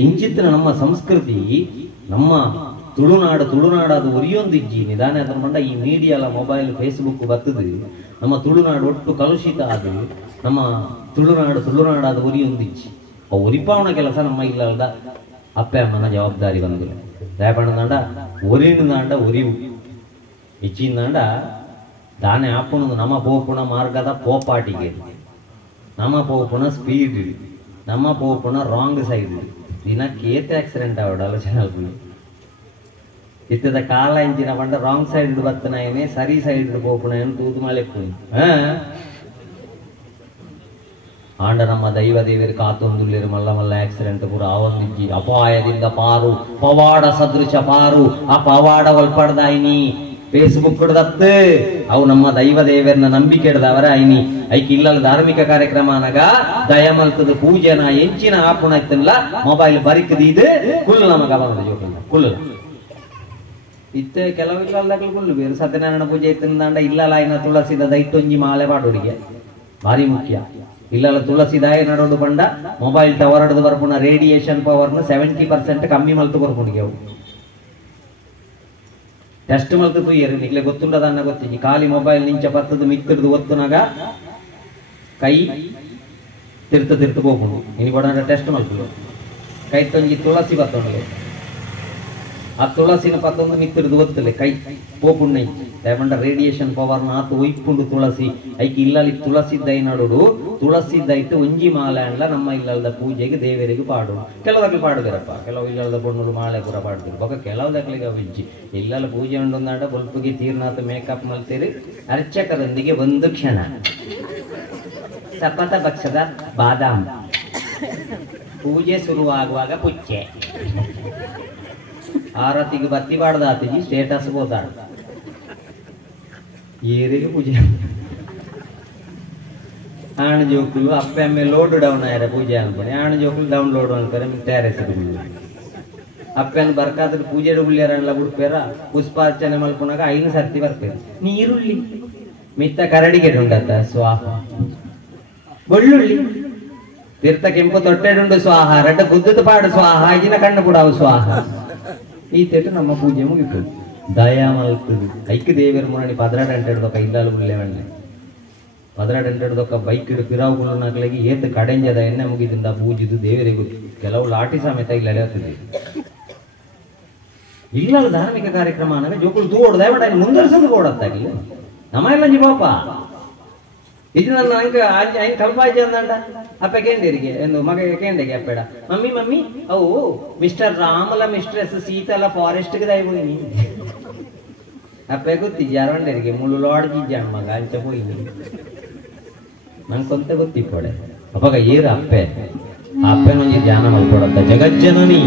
ಇಂಚಿತ್ತಿನ ನಮ್ಮ ಸಂಸ್ಕೃತಿ ನಮ್ಮ ತುಳುನಾಡು ಒರಿಯೊಂದಿಜ್ಜಿ ನಿಧಾನ ಅದರ ಮಂಡ ಈ ಮೀಡಿಯಾಲ ಮೊಬೈಲ್ ಫೇಸ್ಬುಕ್ ಬರ್ತದೆ ನಮ್ಮ ತುಳುನಾಡು ಒಟ್ಟು ಕಲುಷಿತ ಅದು ನಮ್ಮ ತುಳುನಾಡು ಒರಿಯೊಂದಿಜ್ಜಿ ಆ ಒರಿಪಾವಣ ಕೆಲಸ ನಮ್ಮ ಇಲ್ಲದ ಅಪ್ಪೆ ಅಮ್ಮನ ಜವಾಬ್ದಾರಿ ಬಂದಿಲ್ಲ ದಯಪಣ್ಣದಾಂಡ ಒರಿನದಾಂಡ ಒರಿವು ಹೆಚ್ಚಿಂದಾಂಡ ದಾನೆ ಆಪುಣದು ನಮ್ಮ ಪೋಪುಣ ಮಾರ್ಗದ ಪೋಪಾಟಿಗೆ ನಮ್ಮ ಪೋಪುಣ ಸ್ಪೀಡ್ ನಮ್ಮ ಪೋಪುಣ ರಾಂಗ್ ಸೈಡ್ ದಿನ ಕೇತೆ ಆಕ್ಸಿಡೆಂಟ್ ಆವಡಲ್ಲ ಚೆನ್ನಾಗಿ ಇತ್ತದ ಕಾಲ ಇಂಚಿನ ಪಂಡ ರಾಂಗ್ ಸೈಡ್ ಬತ್ತನಾಯನೆ ಸರಿ ಸೈಡ್ ಪೋಪುಣ ತೂತು ಮಳೆ ಆಂಡ ನಮ್ಮ ದೈವ ದೇವರ ಕಾತೊಂದುಲ್ಲಿರು ಮಲ್ಲ ಮಲ್ಲ ಆಕ್ಸಿಡೆಂಟ್ ಪೂರ ಆವೊಂದಿಜ್ಜಿ ಅಪಾಯದಿಂದ ಪಾರು ಪವಾಡ ಸದೃಶ ಪಾರು ಆ ಪವಾಡ ಒಲ್ಪಡ್ದಾಯ್ನಿ ಫೇಸ್ಬುಕ್ ಹಿಡ್ದತ್ತು ಅವು ನಮ್ಮ ದೈವ ದೇವರನ್ನ ನಂಬಿಕೆ ಹಿಡ್ದವರ ಐನಿ ಐಕ್ ಇಲ್ಲಲ್ಲ ಧಾರ್ಮಿಕ ಕಾರ್ಯಕ್ರಮ ಅನಗ ದಯಮಲ್ತದ ಪೂಜೆನ ಎಂಚಿನ ಆಪುಣ ಇತ್ತಲ್ಲ ಮೊಬೈಲ್ ಬರಿಕದಿದು ಕುಲ್ ನಮಗ ಬಂದ ಜೋಕಲ್ಲ ಕುಲ್ಲ ಇತ್ತೆ ಕೆಲವು ಇಲ್ಲದಾಗ್ಲಿ ಕುಲ್ಲು ಬೇರೆ ಸತ್ಯನಾರಾಯಣ ಪೂಜೆ ಇತ್ತಂದಾಂಡ ಇಲ್ಲಲ್ಲ ಇನ್ನ ತುಳಸಿದ ದೈತೊಂಜಿ ಮಾಲೆ ಮಾಡೋರಿಗೆ ಭಾರಿ ಮುಖ್ಯ ಇಲ್ಲಲ್ಲ ತುಳಸಿದಾಯ ನಡೋಡು ಬಂಡ ಮೊಬೈಲ್ ಟವರ್ ಹಿಡಿದು ಬರ್ಪುಣ ರೇಡಿಯೇಷನ್ ಪವರ್ನ 70% ಕಮ್ಮಿ ಮಲ್ತು ಬರ್ಪುಣಿಗೆ ಅವು ಟೆಸ್ಟ್ ಮಲ್ತು ತುಯ್ಯರು ನಿಗ್ಲೆ ಗೊತ್ತುಂಡದನ್ನ ಗೊತ್ತಿಜ್ಜಿ ಖಾಲಿ ಮೊಬೈಲ್ ನಿಂಚ ಪತ್ತದು ಮಿಕ್ಕಿಡ್ದು ಒತ್ತುನಾಗ ಕೈ ತಿರ್ತು ಹೋಗ್ಕೊಂಡು ಇನಿ ಕೊಡ ಟೆಸ್ಟ್ ಮಲ್ತು ಕೈ ತೊಂಜಿ ತುಳಸಿ ಬತ್ತೊಂಡು ಆ ತುಳಸಿನ ಪತ್ತೊಂದು ಮಿಕ್ಕಿಡ್ದು ಒತ್ತಲೆ ಕೈ ಪೋಪುಣ್ಣ ದಯಮಂಡ ರೇಡಿಯೇಷನ್ ಪವರ್ ನಾತು ಒಯ್ಪುಂಡು ತುಳಸಿ ಐಕಿ ಇಲ್ಲಲ್ಲಿ ತುಳಸಿ ದೈ ನಡುಡು ತುಳಸಿ ದೈಟ್ಟು ಒಂಜಿ ಮಾಲೆ ಅಂಡ್ಲ ನಮ್ಮ ಇಲ್ಲದ ಪೂಜೆಗೆ ದೇವರಿಗೆ ಪಾಡು ಕೆಲವದಾಗ್ಲಿ ಪಾಡುದಿರಪ್ಪ ಕೆಲವು ಇಲ್ಲದ ಬಣ್ಣು ಮಾಲೆ ಪೂರ ಪಾಡ್ತೀರಿ ಬೊಕ್ಕ ಕೆಲವದಾಗ್ಲಿಗೆ ಅವಿಜ್ಜಿ ಇಲ್ಲಲ್ಲ ಪೂಜೆ ಉಂಡೊಂದಾಡ ಬಲ್ಪಿಗೆ ತೀರ್ನಾಥ ಮೇಕಪ್ ಮಲ್ತೀರಿ ಅರ್ಚಕರೊಂದಿಗೆ ಒಂದು ಕ್ಷಣ ಸಪತ ಪಕ್ಷದ ಬಾದಾಮ್ ಪೂಜೆ ಶುರುವಾಗುವಾಗ ಪುಚ್ಚೆ ಆರತಿಗೆ ಬತ್ತಿ ಬಾಡ್ದಾತಿಜಿ ಸ್ಟೇಟಸ್ ಬೋತಾಡ ಏರಿಗೆ ಪೂಜೆ ಆಣ ಜೋಕುಲು ಅಪ್ಪೆ ಅಮ್ಮೆ ಲೋಡ್ ಡೌನ್ ಆಯ್ರ ಪೂಜೆ ಅನ್ಕೊಂಡು ಆಣ ಜೋಕುಲು ಡೌನ್ಲೋಡ್ ಅನ್ತಾರೆ ಟ್ಯಾರೆಸ್ ಅಪ್ಪೆನ್ ಬರ್ಕಾದ್ರೆ ಪೂಜೆ ಉಳ್ಳ್ಯಾರಲ್ಲ ಬಿಡ್ಪೇರ ಪುಷ್ಪಾರ್ಚನೆ ಮಲ್ಕೊಂಡಾಗ 5 ಸರ್ತಿ ಬರ್ಪೇರ ನೀರುಳ್ಳಿ ಮಿತ್ತ ಕರಡಿಗೆ ಉಂಡತ್ತ ಸ್ವಾಹ ಬೆಳ್ಳುಳ್ಳಿ ತೀರ್ಥ ಕೆಂಪು ತೊಟ್ಟೆಡುಂಡು ಸ್ವಾಹ ರಡ್ಡ ಗುದ್ದದ ಪಾಡು ಸ್ವಾಹ ಆಗಿನ ಕಣ್ಣು ಕೂಡ ಅವು ಸ್ವಾಹ ಈ ತೇಟು ನಮ್ಮ ಪೂಜೆ ಮುಗಿತು ದಯಾ ಮಲ್ತದು ಐಕ್ಯ ದೇವರ ಮುರಣಿ 18 ಗಂಟೆ ಇಲ್ಲಾಲು ಮುಲ್ಲೆವಣ್ಣೆ 18 ಗಂಟೆ ಬೈಕ್ ಇಡು ಪಿರಾವುಗಳು ನಾಗಲಾಗಿ ಏತ್ ಕಡೆಂಜದ ಎಣ್ಣೆ ಮುಗಿದಿಂದ ಪೂಜಿದು ದೇವರಿಗೂ ಕೆಲವು ಲಾಠಿ ಸಮೇತ ಇಲ್ಲ ಎಳೆಯುತ್ತದೆ ಇಲ್ಲಲ್ಲ ಧಾರ್ಮಿಕ ಕಾರ್ಯಕ್ರಮ ಅನ್ನೋದು ಜೋಕುಳು ತೂಡ್ ದಯಮಾಡ ಮುಂದರ್ಸೋದು ಕೊಡತ್ತಾಗಿಲ್ಲ ನಮ್ಮ ಇಲ್ಲ ಪಾಪ ಇದು ನನ್ನ ಅಂಕ ಐನ್ ಕಲ್ಪಾಯ್ತು ಅಂದಂಡ ಅಪ್ಪ ಕೇಂದ್ರಿಗೆ ಎಂದು ಮಗ ಕೇಂದ್ರಿಗೆ ಅಪ್ಪೇಡ ಮಮ್ಮಿ ಅವು ಮಿಸ್ಟರ್ ರಾಮಲ ಮಿಸ್ಟ್ರೆಸ್ ಸೀತಲ ಫಾರೆಸ್ಟ್ಗೆ ದಯಬೋಯಿನಿ ಅಪ್ಪ ಗೊತ್ತಿಜ್ಜ ಅರವಂಡರಿಗೆ ಮುಳ್ಳು ಲಾಡ್ಜಿಜ್ಜ ಮಗ ಅಂಚ ಹೋಯ್ನಿ ನಂಗೆ ಕೊಂತ ಗೊತ್ತಿಪ್ಪೊಡೆ ಅಪ್ಪಾಗ ಏರು ಅಪ್ಪೆ ಆ ಅಪ್ಪನೊಂಜಿ ಧ್ಯಾನ ಮಲ್ಕೊಡತ್ತ ಜಗಜ್ಜನನಿ